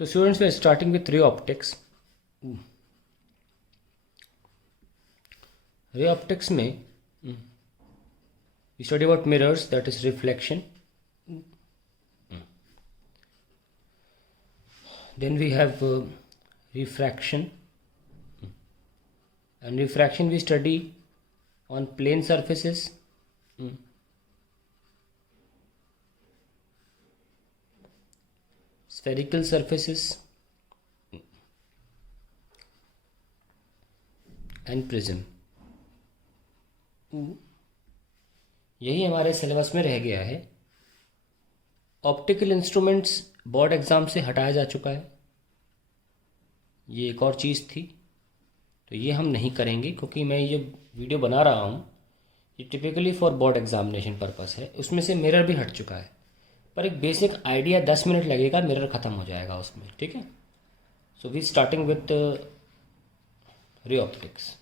So students, we are starting with ray optics. Ray optics में we study about mirrors, that is reflection. Then we have refraction, and refraction we study on plane surfaces, spherical surfaces, and prism. यही हमारे syllabus में रह गया है. Optical instruments board exam से हटाया जा चुका है. ये एक और चीज़ थी, तो ये हम नहीं करेंगे क्योंकि मैं ये वीडियो बना रहा हूँ ये typically for board examination purpose है. उसमें से मिरर भी हट चुका है, पर एक बेसिक आइडिया 10 मिनट लगेगा, मिरर ख़त्म हो जाएगा उसमें. ठीक है. So we starting with ray optics.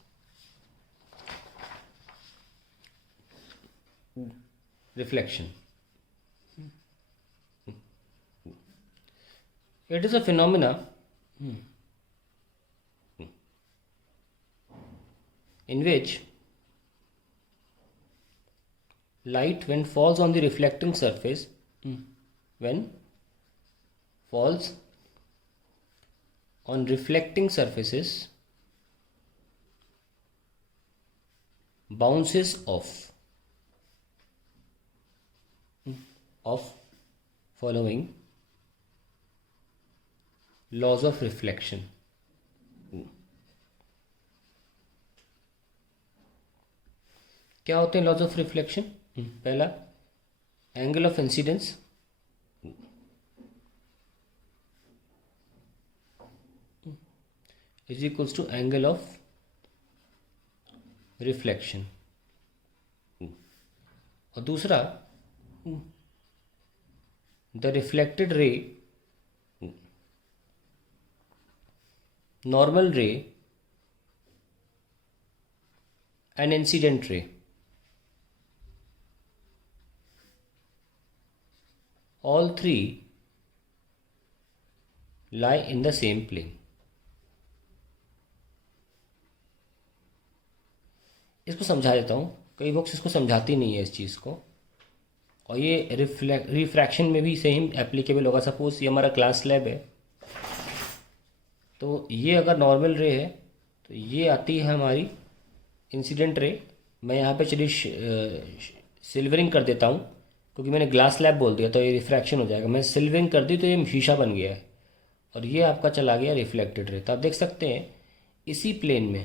Reflection. It is a phenomena in which light, when falls on the reflecting surface, when falls on reflecting surfaces, bounces off of following laws of reflection. क्या होते हैं laws of reflection? पहला, angle of incidence, is equals to angle of reflection. और दूसरा, the reflected ray, normal ray and incident ray, all three lie in the same plane. इसको समझा देता हूँ. कई बुक्स इसको समझाती नहीं है इस चीज़ को, और ये रिफ्रैक्शन में भी सेम एप्लीकेबल होगा. सपोज ये हमारा क्लास लैब है, तो ये अगर नॉर्मल रे है तो ये आती है हमारी इंसिडेंट रे. मैं यहाँ पे चलिए सिल्वरिंग कर देता हूँ क्योंकि मैंने ग्लास लैब बोल दिया तो ये रिफ्रैक्शन हो जाएगा. मैं सिल्वरिंग कर दी तो ये शीशा बन गया है, और ये आपका चला गया रिफ्लेक्टेड रे. तो आप देख सकते हैं इसी प्लेन में,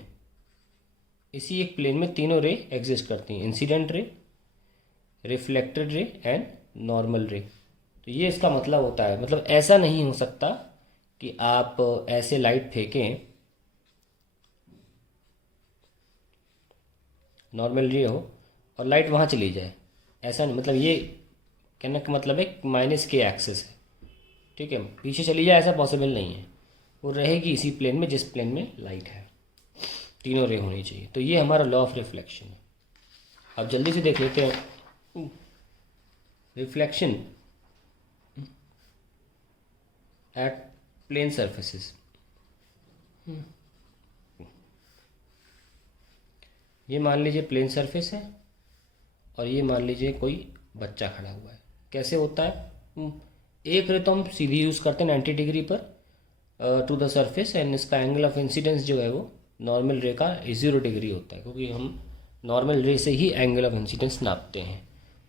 इसी एक प्लेन में तीनों रे एग्जिस्ट करती हैं, incident ray, reflected ray and normal रे. तो ये इसका मतलब होता है. मतलब ऐसा नहीं हो सकता कि आप ऐसे लाइट फेंकें, नॉर्मल रे हो और लाइट वहाँ चली जाए. ऐसा नहीं. मतलब ये कहने का मतलब है माइनस के एक्सेस है. ठीक है. पीछे चली जाए ऐसा पॉसिबल नहीं है. वो रहेगी इसी प्लेन में जिस प्लेन में लाइट है. तीनों रे होनी चाहिए. तो ये हमारा लॉ ऑफ रिफ्लेक्शन है. अब जल्दी से देख लेते हैं. Reflection at plane surfaces. ये मान लीजिए प्लेन सरफेस है और ये मान लीजिए कोई बच्चा खड़ा हुआ है. कैसे होता है? एक रे तो हम सीधी यूज़ करते हैं 90 डिग्री पर टू द सरफेस, एंड इसका एंगल ऑफ इंसिडेंस जो है वो नॉर्मल रे का 0 डिग्री होता है, क्योंकि हम नॉर्मल रे से ही एंगल ऑफ इंसिडेंस नापते हैं.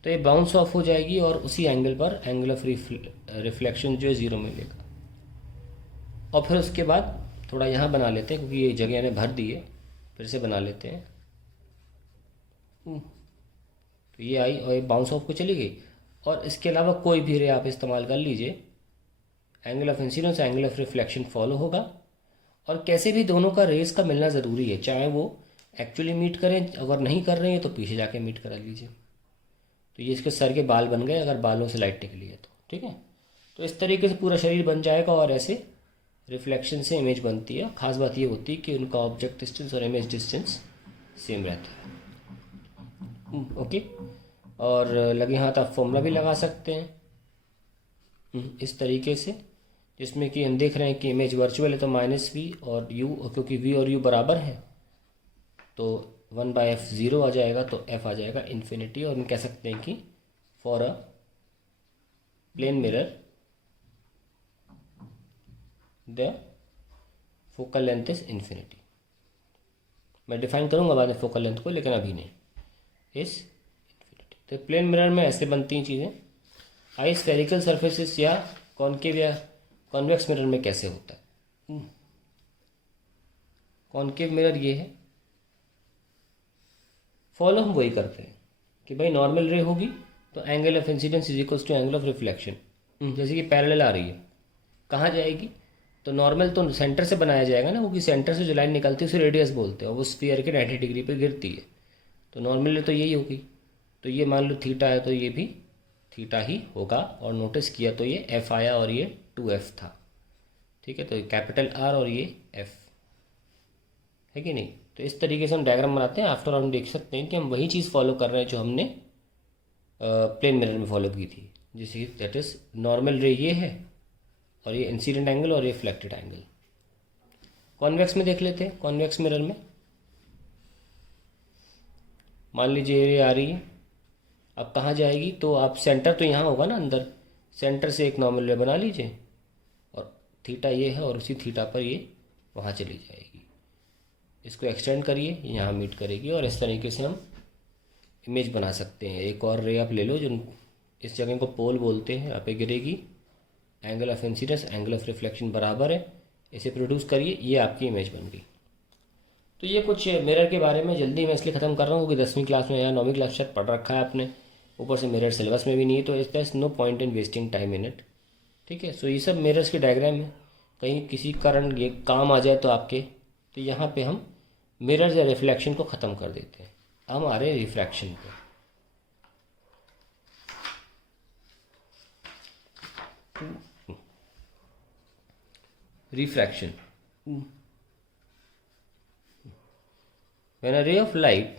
तो ये बाउंस ऑफ हो जाएगी और उसी एंगल पर एंगल ऑफ रिफ्लेक्शन जो है 0 मिलेगा. और फिर उसके बाद थोड़ा यहाँ बना लेते हैं क्योंकि ये जगह ने भर दी है, फिर से बना लेते हैं. तो ये आई और ये बाउंस ऑफ को चली गई. और इसके अलावा कोई भी रे आप इस्तेमाल कर लीजिए, angle of incidence, angle of reflection follow होगा. और कैसे भी दोनों का रेस का मिलना ज़रूरी है, चाहे वो एक्चुअली मीट करें, अगर नहीं कर रहे हैं तो पीछे जाके मीट करा लीजिए. तो ये इसके सर के बाल बन गए अगर बालों से लाइट निकली है तो. ठीक है. तो इस तरीके से पूरा शरीर बन जाएगा और ऐसे रिफ्लेक्शन से इमेज बनती है. खास बात ये होती है कि उनका ऑब्जेक्ट डिस्टेंस और इमेज डिस्टेंस सेम रहता है. ओके. और लगे हाथ आप फॉर्मूला भी लगा सकते हैं इस तरीके से. जिसमें कि हम देख रहे हैं कि इमेज वर्चुअल है तो माइनस वी और यू, क्योंकि वी और यू बराबर हैं तो 1/f 0 आ जाएगा, तो f आ जाएगा इन्फिनिटी। और हम कह सकते हैं कि for a plane mirror the focal length is infinity. मैं डिफाइन करूंगा बाद में फोकल लेंथ को, लेकिन अभी नहीं। इस इन्फिनिटी तो प्लेन मिरर में ऐसे बनती हैं चीज़ें। आई स्फेरिकल सर्फेसिस या कॉनकेव या कॉन्वेक्स मिरर में कैसे होता है? कॉनकेव मिरर ये है, फॉलो हम वही करते हैं कि भाई नॉर्मल रे होगी तो angle of incidence is equals to angle of reflection. जैसे कि पैरेलल आ रही है, कहाँ जाएगी? तो नॉर्मल तो सेंटर से बनाया जाएगा ना, क्योंकि सेंटर से जो लाइन निकलती है उसे रेडियस बोलते हैं और वो स्फीयर के 90 डिग्री पे गिरती है। तो नॉर्मली तो यही होगी। तो ये मान लो थीटा है तो ये भी थीटा ही होगा। और नोटिस किया तो ये एफ आया और ये 2f था, ठीक है। तो कैपिटल आर और ये एफ है कि नहीं। तो इस तरीके से हम डायग्राम बनाते हैं। आफ्टर हम देख सकते हैं कि हम वही चीज़ फॉलो कर रहे हैं जो हमने प्लेन मिरर में फॉलो की थी, जैसे दैट इज नॉर्मल रे ये है और ये इंसिडेंट एंगल और ये रिफ्लेक्टेड एंगल। कॉन्वेक्स में देख लेते हैं। कॉन्वेक्स मिरर में मान लीजिए ये आ रही है, अब कहाँ जाएगी? तो आप सेंटर तो यहाँ होगा ना अंदर, सेंटर से एक नॉर्मल रे बना लीजिए और थीटा ये है और उसी थीटा पर ये वहाँ चली जाएगी। इसको एक्सटेंड करिए, यहाँ मीट करेगी और इस तरीके से हम इमेज बना सकते हैं। एक और रे आप ले लो जो इस जगह को पोल बोलते हैं, यहाँ पे गिरेगी, angle of incidence angle of reflection बराबर है, इसे प्रोड्यूस करिए, ये आपकी इमेज बन गई। तो ये कुछ मिरर के बारे में जल्दी मैं इसलिए ख़त्म कर रहा हूँ क्योंकि 10वीं क्लास में या 9वीं क्लास शायद पढ़ रखा है आपने, ऊपर से मिरर सिलेबस में भी नहीं है, तो इस no point in wasting time in it, ठीक है। सो ये सब मिरर्स के डायग्राम है, कहीं किसी कारण ये काम आ जाए तो आपके, तो यहाँ पे हम मिरर्स या रिफ्लेक्शन को ख़त्म कर देते हैं। हम आ रहे हैं रिफ्रैक्शन पे। Refraction, when a ray of light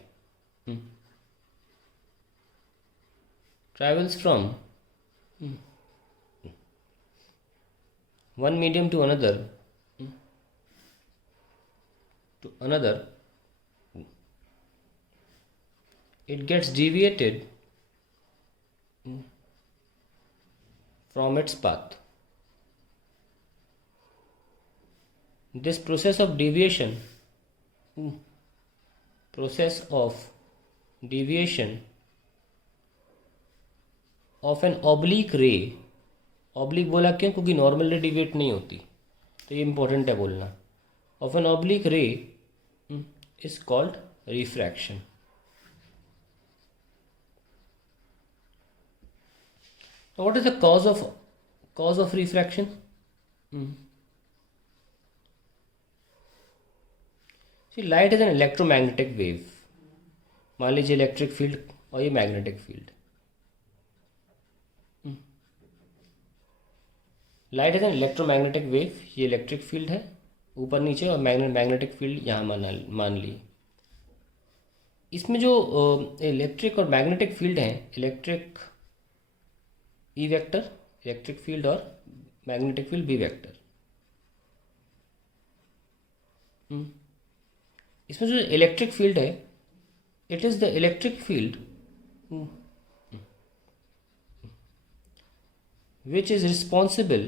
travels from one medium to another, it gets deviated from its path. This process of deviation of an oblique ray, oblique बोला क्यों? क्योंकि नॉर्मल रे डिविएट नहीं होती, तो ये इंपॉर्टेंट है बोलना। Of an oblique ray is called refraction. Now what is the cause of refraction? See, light is an electromagnetic wave. मान लीजिए इलेक्ट्रिक फील्ड और ये magnetic field. Light is an electromagnetic wave, ये इलेक्ट्रिक फील्ड है ऊपर नीचे और magnetic field यहाँ मान ली। इसमें जो इलेक्ट्रिक और मैग्नेटिक फील्ड हैं, electric E vector electric field और मैग्नेटिक फील्ड बी वेक्टर, इसमें जो इलेक्ट्रिक फील्ड है, it is the electric field which is responsible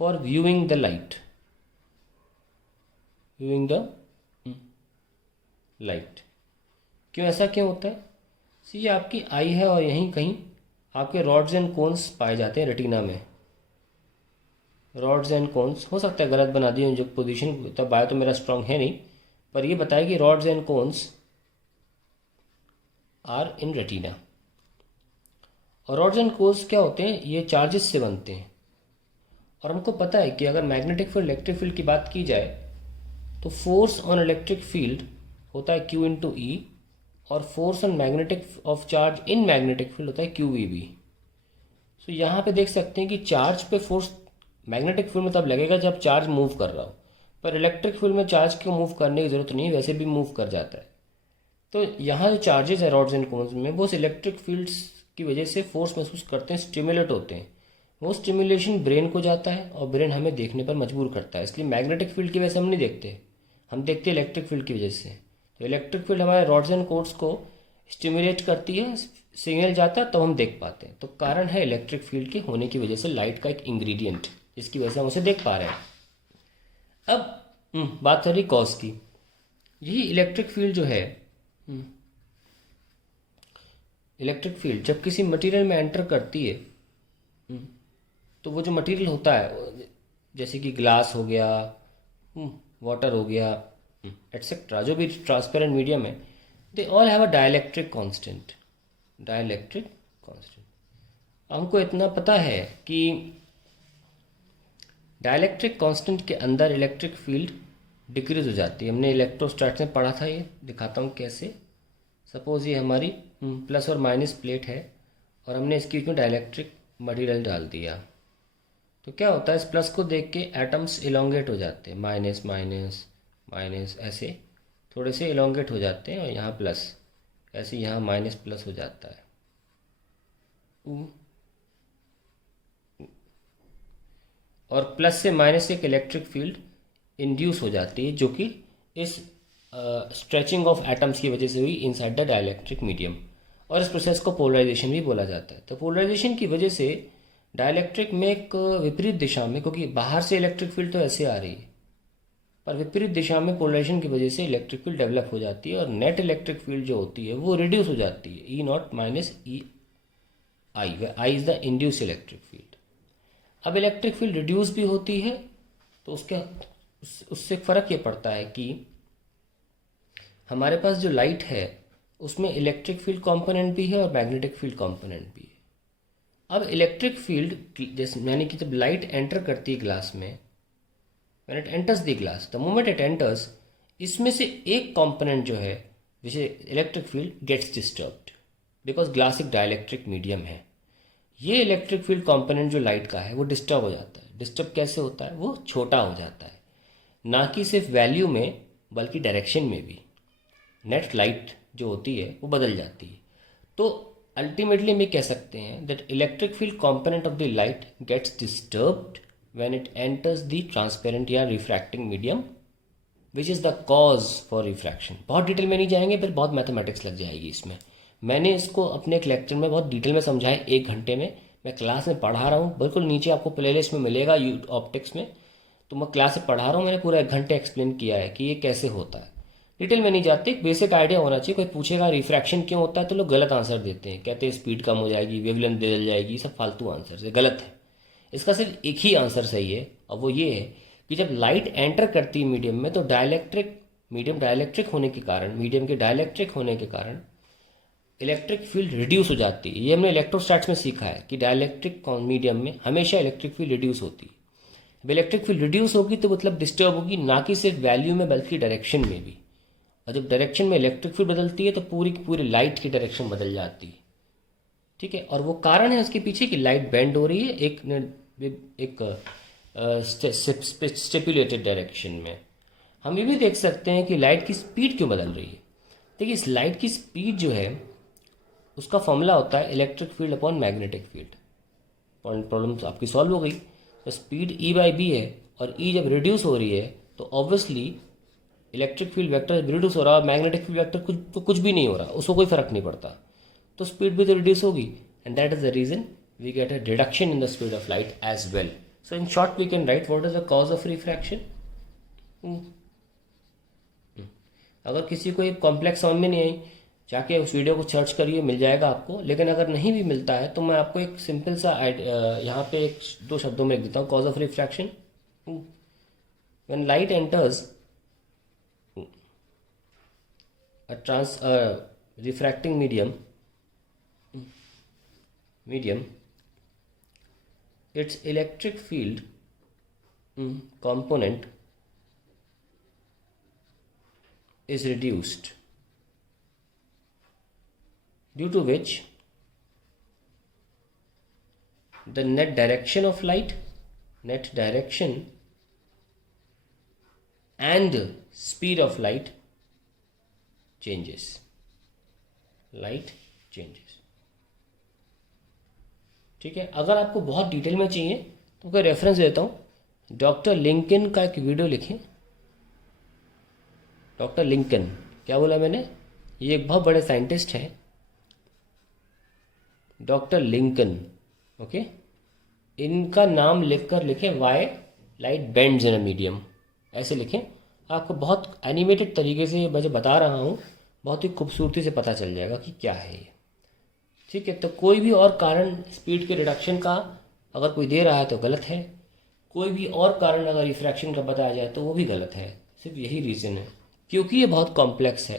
for viewing the light. क्यों ऐसा क्यों होता है? ये आपकी आई है और यहीं कहीं आपके रॉड्स एंड कोन्स पाए जाते हैं रेटिना में। रॉड्स एंड कोन्स, हो सकता है गलत बना दिए जो पोजीशन, तब बायो तो मेरा स्ट्रांग है नहीं, पर ये बताएगी rods and cones are in retina. और रॉड्स एंड कोन्स क्या होते हैं? ये चार्जेस से बनते हैं। और हमको पता है कि अगर मैग्नेटिक फील्ड इलेक्ट्रिक फील्ड की बात की जाए तो फोर्स ऑन इलेक्ट्रिक फील्ड होता है Q इंटू ई, और force on magnetic of charge in magnetic field होता है QVB। सो यहाँ पे देख सकते हैं कि चार्ज पे फोर्स मैग्नेटिक फील्ड में तब लगेगा जब चार्ज मूव कर रहा हो, पर इलेक्ट्रिक फील्ड में चार्ज को मूव करने की जरूरत नहीं है, वैसे भी मूव कर जाता है। तो यहाँ जो चार्जेस है रॉड्स एंड कोन्स में, वो इलेक्ट्रिक फील्ड्स की वजह से फोर्स महसूस करते हैं, स्टिमुलेट होते हैं। वो स्टिमुलेशन ब्रेन को जाता है और ब्रेन हमें देखने पर मजबूर करता है। इसलिए मैग्नेटिक फील्ड की वजह से हम नहीं देखते, हम देखते हैं इलेक्ट्रिक फील्ड की वजह से। तो इलेक्ट्रिक फील्ड हमारे रॉड्स एंड कोर्ड्स को स्टिमुलेट करती है, सिग्नल जाता है, तब हम देख पाते हैं। तो कारण है इलेक्ट्रिक फील्ड के होने की वजह से लाइट का एक इंग्रेडिएंट, जिसकी वजह से हम उसे देख पा रहे हैं। अब बात हो रही कॉज की। यही इलेक्ट्रिक फील्ड जो है, इलेक्ट्रिक फील्ड जब किसी मटेरियल में एंटर करती है, तो वो जो मटेरियल होता है, जैसे कि ग्लास हो गया, वाटर हो गया, एटसेट्रा, जो भी ट्रांसपेरेंट मीडियम है, they all have a dielectric constant. Dielectric constant, हमको इतना पता है कि डाइलेक्ट्रिक कांस्टेंट के अंदर इलेक्ट्रिक फील्ड डिक्रीज हो जाती है। हमने इलेक्ट्रोस्टैट्स में पढ़ा था, ये दिखाता हूँ कैसे। सपोज ये हमारी प्लस और माइनस प्लेट है और हमने इसके बीच में डाइलेक्ट्रिक मटेरियल डाल दिया, तो क्या होता है, इस प्लस को देख के एटम्स इलोंगेट हो जाते हैं, माइनस माइनस माइनस ऐसे थोड़े से इलोंगेट हो जाते हैं, और यहाँ प्लस, ऐसे यहाँ माइनस प्लस हो जाता है। और प्लस से माइनस एक इलेक्ट्रिक फील्ड इंड्यूस हो जाती है, जो कि इस स्ट्रेचिंग ऑफ एटम्स की वजह से हुई इनसाइड द डाइलेक्ट्रिक मीडियम। और इस प्रोसेस को पोलराइजेशन भी बोला जाता है। तो पोलराइजेशन की वजह से डाइलेक्ट्रिक में एक विपरीत दिशा में, क्योंकि बाहर से इलेक्ट्रिक फील्ड तो ऐसे आ रही है, पर विपरीत दिशा में पोलराइजेशन की वजह से इलेक्ट्रिक फील्ड डेवलप हो जाती है, और नेट इलेक्ट्रिक फील्ड जो होती है वो रिड्यूस हो जाती है, E naught minus E i, where i is the induce electric field. अब इलेक्ट्रिक फील्ड रिड्यूस भी होती है, तो उससे फ़र्क ये पड़ता है कि हमारे पास जो लाइट है उसमें इलेक्ट्रिक फील्ड कंपोनेंट भी है और मैग्नेटिक फील्ड कंपोनेंट भी है। अब इलेक्ट्रिक फील्ड जैसे, यानी कि जब लाइट एंटर करती है ग्लास में, when it enters the glass, the moment it enters, इसमें से एक कंपोनेंट जो है, which electric field, gets disturbed, because glass एक डाइलेक्ट्रिक मीडियम है। ये इलेक्ट्रिक फील्ड कंपोनेंट जो लाइट का है वो डिस्टर्ब हो जाता है। डिस्टर्ब कैसे होता है, वो छोटा हो जाता है, ना कि सिर्फ वैल्यू में बल्कि डायरेक्शन में भी। नेट लाइट जो होती है वो बदल जाती है। तो अल्टीमेटली हम ये कह सकते हैं that electric field component of the light gets disturbed when it enters the transparent या refracting medium, which is the cause for refraction. बहुत डिटेल में नहीं जाएंगे, फिर बहुत मैथमेटिक्स लग जाएगी इसमें। मैंने इसको अपने एक लेक्चर में बहुत डिटेल में समझाया, 1 घंटे में। मैं क्लास में पढ़ा रहा हूँ, बिल्कुल नीचे आपको प्लेलिस्ट में मिलेगा ऑप्टिक्स में। तो मैं क्लास में पढ़ा रहा हूँ, मैंने पूरा 1 घंटे एक्सप्लेन किया है कि ये कैसे होता है। डिटेल में नहीं जाते, एक बेसिक आइडिया होना चाहिए। कोई पूछेगा रिफ्रैक्शन क्यों होता है, तो लोग गलत आंसर देते हैं, कहते हैं स्पीड कम हो जाएगी, वेवलेंथ बदल जाएगी, सब फालतू आंसर है, गलत है। इसका सिर्फ एक ही आंसर सही है, और वो ये है कि जब लाइट एंटर करती है मीडियम में, तो मीडियम डाइलेक्ट्रिक होने के कारण, मीडियम के डाइलेक्ट्रिक होने के कारण इलेक्ट्रिक फील्ड रिड्यूस हो जाती है। ये हमने इलेक्ट्रोस्टैट्स में सीखा है कि डाइलेक्ट्रिक मीडियम में हमेशा इलेक्ट्रिक फील्ड रिड्यूस होती है। जब इलेक्ट्रिक फील्ड रिड्यूस होगी तो मतलब डिस्टर्ब होगी, ना कि सिर्फ वैल्यू में बल्कि डायरेक्शन में भी। और जब डायरेक्शन में इलेक्ट्रिक फील्ड बदलती है तो पूरी की पूरी लाइट की डायरेक्शन बदल जाती है। ठीक है, और वो कारण है उसके पीछे कि लाइट बेंड हो रही है एक स्टिपुलेटेड डायरेक्शन में। हम ये भी देख सकते हैं कि लाइट की स्पीड क्यों बदल रही है। देखिए, इस लाइट की स्पीड जो है उसका फॉर्मूला होता है electric field upon magnetic field. Problem तो आपकी सॉल्व हो गई। तो स्पीड E/B है, और E जब रिड्यूस हो रही है तो obviously electric field vector reduce हो रहा है, मैग्नेटिक फील्ड वेक्टर कुछ भी नहीं हो रहा, उसको कोई फर्क नहीं पड़ता, तो स्पीड भी तो रिड्यूस होगी। And that is the reason we get a reduction in the speed of light as well. So in short we can write what is the cause of refraction. अगर किसी को एक कॉम्प्लेक्स समझ में नहीं आई, जाके उस वीडियो को सर्च करिए, मिल जाएगा आपको। लेकिन अगर नहीं भी मिलता है तो मैं आपको एक सिंपल सा यहाँ पे 2 शब्दों में लिख देता हूँ। Cause of refraction, when light enters a refracting medium, its electric field component is reduced, due to which the net direction and speed of light changes. Light changes. ठीक है। अगर आपको बहुत डिटेल में चाहिए तो कोई रेफरेंस देता हूँ, डॉक्टर लिंकन का एक वीडियो लिखें। डॉक्टर लिंकन, क्या बोला मैंने, ये एक बहुत बड़े साइंटिस्ट हैं, डॉक्टर लिंकन। ओके, इनका नाम लिखकर लिखें, why light bends in a medium, ऐसे लिखें। आपको बहुत एनिमेटेड तरीके से मैं जो बता रहा हूँ, बहुत ही खूबसूरती से पता चल जाएगा कि क्या है ये। ठीक है, तो कोई भी और कारण स्पीड के रिडक्शन का अगर कोई दे रहा है तो गलत है, कोई भी और कारण अगर रिफ्रैक्शन का बताया जाए तो वो भी गलत है। सिर्फ यही रीज़न है, क्योंकि ये बहुत कॉम्प्लेक्स है।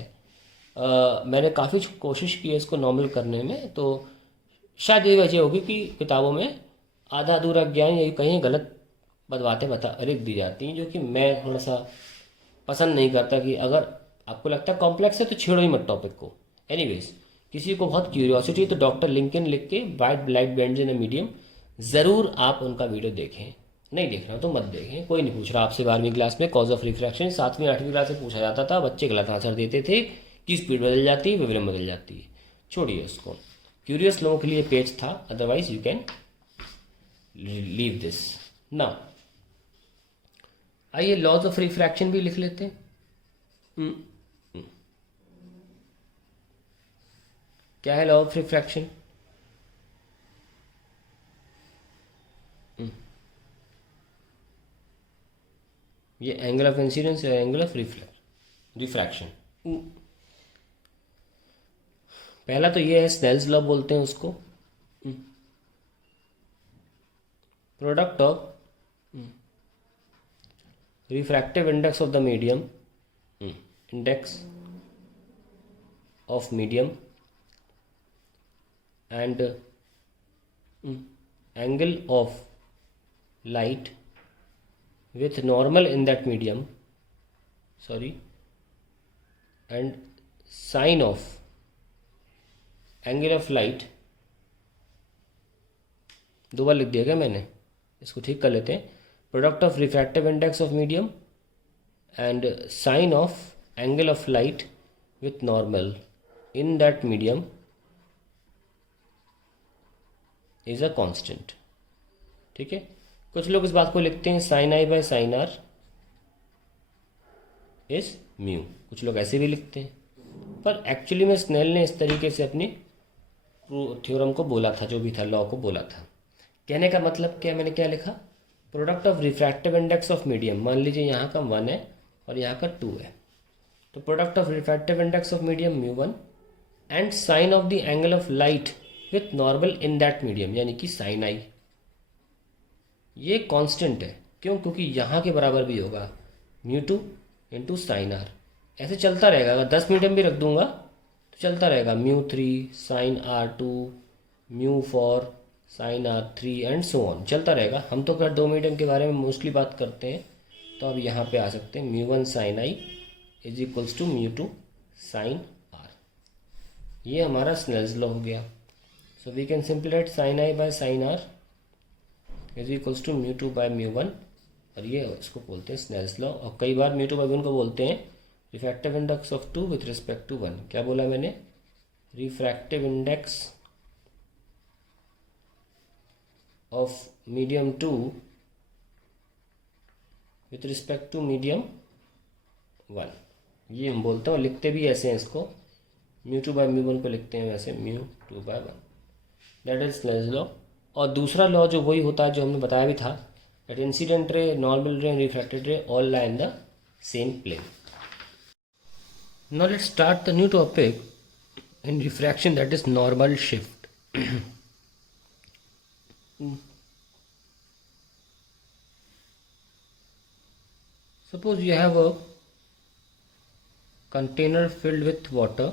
मैंने काफ़ी कोशिश की है इसको नॉर्मल करने में, तो शायद यही वजह होगी कि किताबों में आधा अधूरा ज्ञान या कहीं गलत बातें लिख दी जाती हैं, जो कि मैं थोड़ा सा पसंद नहीं करता। कि अगर आपको लगता है कॉम्प्लेक्स है तो छेड़ो ही मत टॉपिक को। एनीवेज, किसी को बहुत क्यूरियोसिटी तो डॉक्टर लिंकन लिख के white light bends in a medium, ज़रूर आप उनका वीडियो देखें। नहीं देख रहे हो तो मत देखें, कोई नहीं पूछ रहा आपसे। 12वीं क्लास में कॉज ऑफ रिफ्रैक्शन 7वीं 8वीं क्लास में पूछा जाता था, बच्चे गलत आंसर देते थे कि स्पीड बदल जाती है, विवरण बदल जाती है। छोड़िए उसको, क्यूरियस लोगों के लिए पेज था, otherwise you can leave this ना। आइए लॉज ऑफ रिफ्रैक्शन भी लिख लेते हैं। क्या है लॉ ऑफ रिफ्रैक्शन? ये एंगल ऑफ इंसिडेंस है, एंगल ऑफ रिफ्रैक्शन। पहला तो ये है, स्नेल्स लॉ बोलते हैं उसको। Product of refractive index of the medium, index of medium and angle of light with normal in that medium, and sine of angle of light, दो बार लिख दिया क्या मैंने, इसको ठीक कर लेते हैं। Product of refractive index of medium and sine of angle of light with normal in that medium is a constant. ठीक है, कुछ लोग इस बात को लिखते हैं sine i by sine r is mu, कुछ लोग ऐसे भी लिखते हैं, पर एक्चुअली में स्नेल ने इस तरीके से अपनी थ्योरम को बोला था, जो भी था लॉ को बोला था। कहने का मतलब क्या, मैंने क्या लिखा, product of refractive index of medium, मान लीजिए यहाँ का 1 है और यहाँ का 2 है, तो product of refractive index of medium mu 1 and sine of the angle of light with normal in that medium, यानी कि साइन आई, ये कांस्टेंट है। क्यों? क्योंकि यहाँ के बराबर भी होगा म्यू 2 इंटू साइन आर, ऐसे चलता रहेगा। अगर 10 मीडियम भी रख दूंगा तो चलता रहेगा, mu 3 sine r 2, mu 4 sine r 3 and so on, चलता रहेगा। हम तो अगर 2 मीडियम के बारे में मोस्टली बात करते हैं, तो अब यहाँ पे आ सकते हैं mu 1 sine i is equals to mu 2 sine r. ये हमारा स्नेल्स लॉ हो गया। So we can simply write sine i by sine r is equals to mu 2 by mu 1, और ये इसको बोलते हैं स्नेल्स लॉ। और कई बार म्यू 2 बाय 1 को बोलते हैं refractive index of 2 with respect to 1। क्या बोला मैंने? Refractive index of medium 2 with respect to medium 1, ये हम बोलते हैं, और लिखते भी ऐसे हैं इसको, म्यू 2 बाय म्यू 1 को लिखते हैं वैसे mu 2 by 1, that is Snell's law. और दूसरा लॉ जो वही होता है जो हमने बताया भी था, that incident ray, normal ray and refracted ray all lie in the same plane. Now let's start the new topic in refraction, that is normal shift. Suppose you have a container filled with water,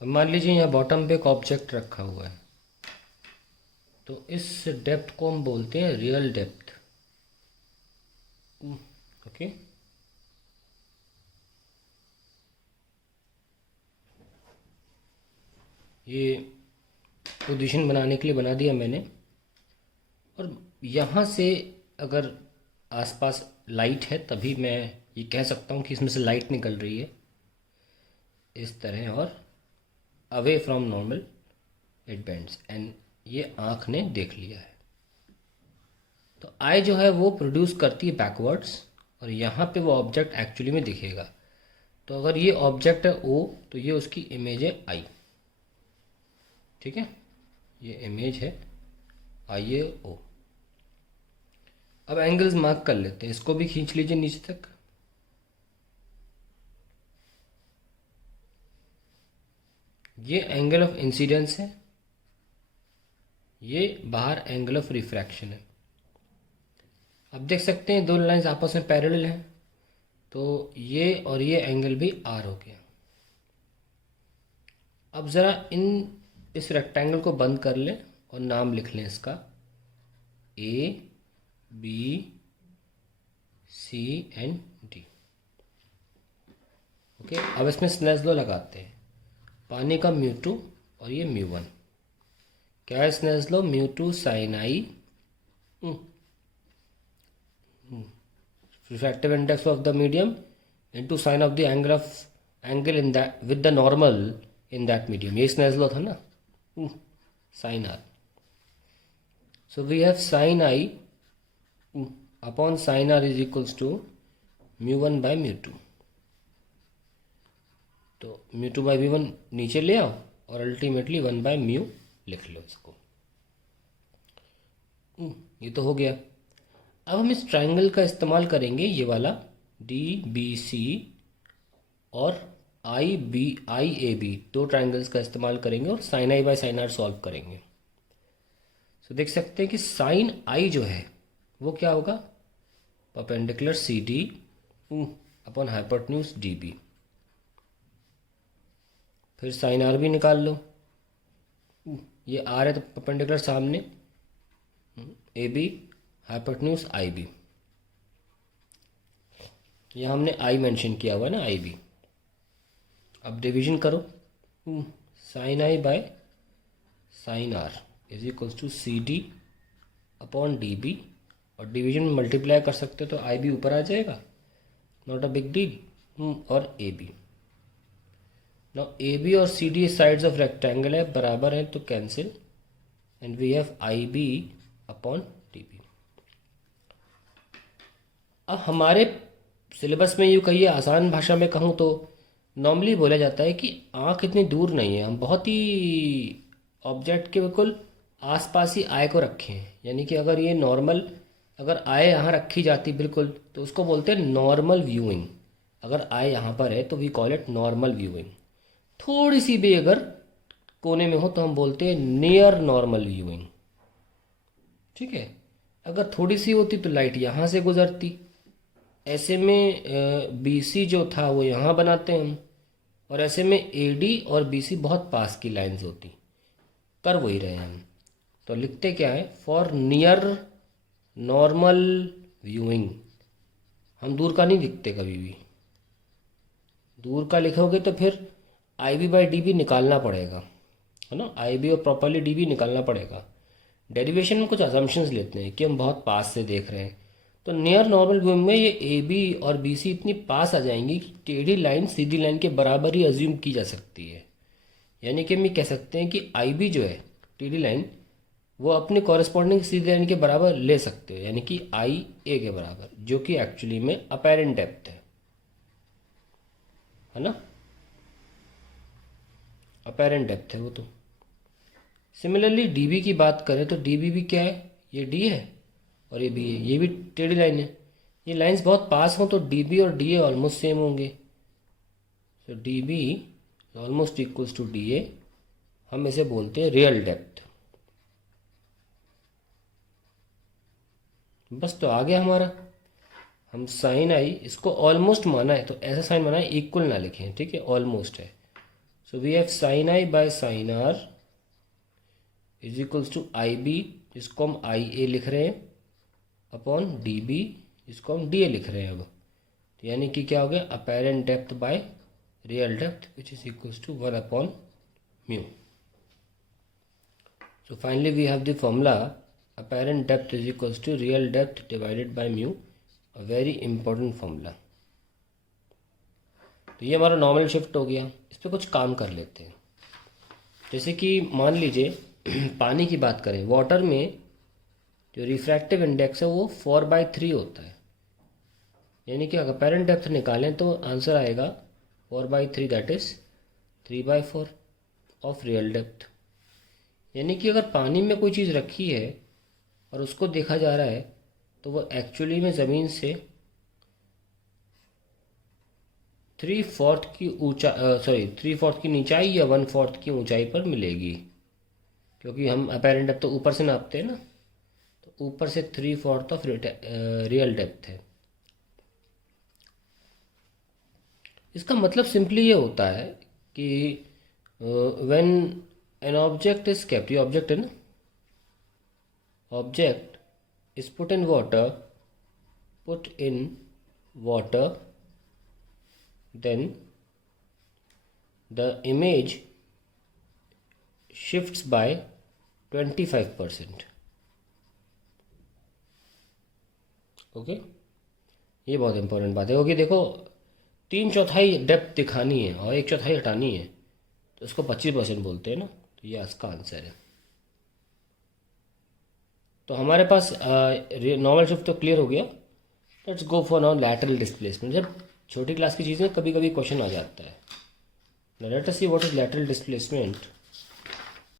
मान लीजिए यहाँ bottom पे एक object रखा हुआ है, तो इस डेप्थ को हम बोलते हैं रियल डेप्थ। ओके, ये पोजीशन बनाने के लिए बना दिया मैंने। और यहाँ से अगर आसपास लाइट है तभी मैं ये कह सकता हूँ कि इसमें से लाइट निकल रही है इस तरह, और away from normal it bends, and ये आँख ने देख लिया है। तो आई जो है वो प्रोड्यूस करती है बैकवर्ड्स, और यहाँ पे वो ऑब्जेक्ट एक्चुअली में दिखेगा। तो अगर ये ऑब्जेक्ट है ओ, तो ये उसकी इमेज है आई। ठीक है, ये इमेज है आई ए ओ। अब एंगल्स मार्क कर लेते हैं, इसको भी खींच लीजिए नीचे तक। ये एंगल ऑफ इंसिडेंस है, ये बाहर एंगल ऑफ रिफ्रैक्शन है। अब देख सकते हैं दो लाइंस आपस में पैरेलल हैं, तो ये और ये एंगल भी आर हो गया। अब ज़रा इस रेक्टेंगल को बंद कर लें और नाम लिख लें इसका A B C and D. Okay, अब इसमें स्नेल्स लॉ लगाते हैं। पानी का μ2 और ये μ1, क्या है Snell's law? μ2 sin i, refractive index of the medium into sin of the angle in that with the normal in that medium, ये स्नेल्स लॉ था ना, sin r। So we have sin i upon sin r is equals to μ1 by μ2। तो μ2 by μ1 नीचे ले आओ और ultimately 1 by μ लिख लो इसको। ये तो हो गया। अब हम इस ट्रायंगल का इस्तेमाल करेंगे, ये वाला डी बी सी और आई ए बी, दो ट्रायंगल्स का इस्तेमाल करेंगे और sine i by sine r solve करेंगे। तो देख सकते हैं कि साइन आई जो है वो क्या होगा? Perpendicular C D upon hypotenuse D B. फिर साइन आर भी निकाल लो, ये आर है तो परपेंडिकुलर सामने, A B hypotenuse I B, यह हमने आई मेंशन किया हुआ है ना, आई बी। अब डिवीजन करो, sine i by sine r is equals to C D upon D B, और डिवीजन में मल्टीप्लाई कर सकते हो तो आई बी ऊपर आ जाएगा, नॉट अ बिग डील। और A B, now A B और C D sides of rectangle है, बराबर है तो cancel, and we have I B upon D B. अब हमारे सिलेबस में यूँ कहिए, आसान भाषा में कहूँ तो नॉर्मली बोला जाता है कि आँख इतनी दूर नहीं है, हम बहुत ही ऑब्जेक्ट के बिल्कुल आसपास ही आय को रखे हैं। यानी कि अगर ये नॉर्मल, अगर आय यहाँ रखी जाती बिल्कुल, तो उसको बोलते हैं नॉर्मल व्यूइंग। अगर आय यहाँ पर है तो we call it normal viewing. थोड़ी सी भी अगर कोने में हो तो हम बोलते हैं नियर नॉर्मल व्यूइंग। ठीक है, अगर थोड़ी सी होती तो लाइट यहाँ से गुजरती, ऐसे में बी सी जो था वो यहाँ बनाते हैं हम, और ऐसे में ए डी और बी सी बहुत पास की लाइंस होती, कर वही रहे हैं हम। तो लिखते क्या है? For near normal viewing. हम दूर का नहीं लिखते कभी भी, दूर का लिखोगे तो फिर आई बी बाई डी बी निकालना पड़ेगा, है ना, आई बी और प्रॉपरली डी बी निकालना पड़ेगा। डेरिवेशन में कुछ अजम्पशंस लेते हैं कि हम बहुत पास से देख रहे हैं, तो नियर नॉर्मल व्यूइंग में ये ए बी और बी सी इतनी पास आ जाएंगी कि टेढ़ी लाइन सीधी लाइन के बराबर ही अज्यूम की जा सकती है। यानी कि हम ये कह सकते हैं कि आई बी जो है टेढ़ी लाइन, वो अपने कॉरेस्पॉन्डिंग सीधी लाइन के बराबर ले सकते हो, यानी कि आई ए के बराबर, जो कि एक्चुअली में अपेरेंट डेप्थ है ना, अपेरेंट डेप्थ है वो। तो सिमिलरली डी बी की बात करें तो डी बी भी क्या है? ये डी है और ये बी है, ये भी टेढ़ी लाइन है। ये लाइंस बहुत पास हों तो डी बी और डी ए ऑलमोस्ट सेम होंगे। So D B almost equals to D A, हम इसे बोलते हैं रियल डेप्थ। बस तो आ गया हमारा। हम साइन आई, इसको ऑलमोस्ट माना है तो ऐसा साइन माना है, इक्वल ना लिखें, ठीक है, ऑलमोस्ट है। So we have sine i by sine r is equals to I B, जिसको हम आई ए लिख रहे हैं, अपॉन डी बी जिसको हम डी ए लिख रहे हैं अब। तो यानी कि क्या हो गया, apparent depth by real depth which is equals to 1/μ। So finally we have the formula apparent depth is equals to real depth divided by mu, a very important formula। तो ये हमारा नॉर्मल शिफ्ट हो गया। इस पर कुछ काम कर लेते हैं। जैसे कि मान लीजिए पानी की बात करें, वाटर में जो रिफ्रैक्टिव इंडेक्स है वो 4/3 होता है। यानी कि अगर अपेरेंट डेप्थ निकालें तो आंसर आएगा 4/3 that is 3/4 of real depth. यानी कि अगर पानी में कोई चीज़ रखी है और उसको देखा जा रहा है तो वो एक्चुअली में ज़मीन से 3/4 की नीचाई या 1/4 की ऊंचाई पर मिलेगी, क्योंकि हम अपेरेंट डेप्थ तो ऊपर से नापते हैं ना, तो ऊपर से 3/4 ऑफ रियल डेप्थ है। इसका मतलब सिंपली ये होता है कि when an object is kept, ये ऑब्जेक्ट है ना, object is put in water then the image shifts by 25%। Okay, ये बहुत इंपॉर्टेंट बात है, क्योंकि देखो 3/4 डेप्थ दिखानी है और 1/4 हटानी है, तो इसको 25% बोलते हैं ना। तो ये इसका आंसर है। तो हमारे पास नॉर्मल शिफ्ट तो क्लियर हो गया। Let's go for now lateral displacement. जब छोटी क्लास की चीज़ें कभी कभी क्वेश्चन आ जाता है। Let us see what is lateral displacement.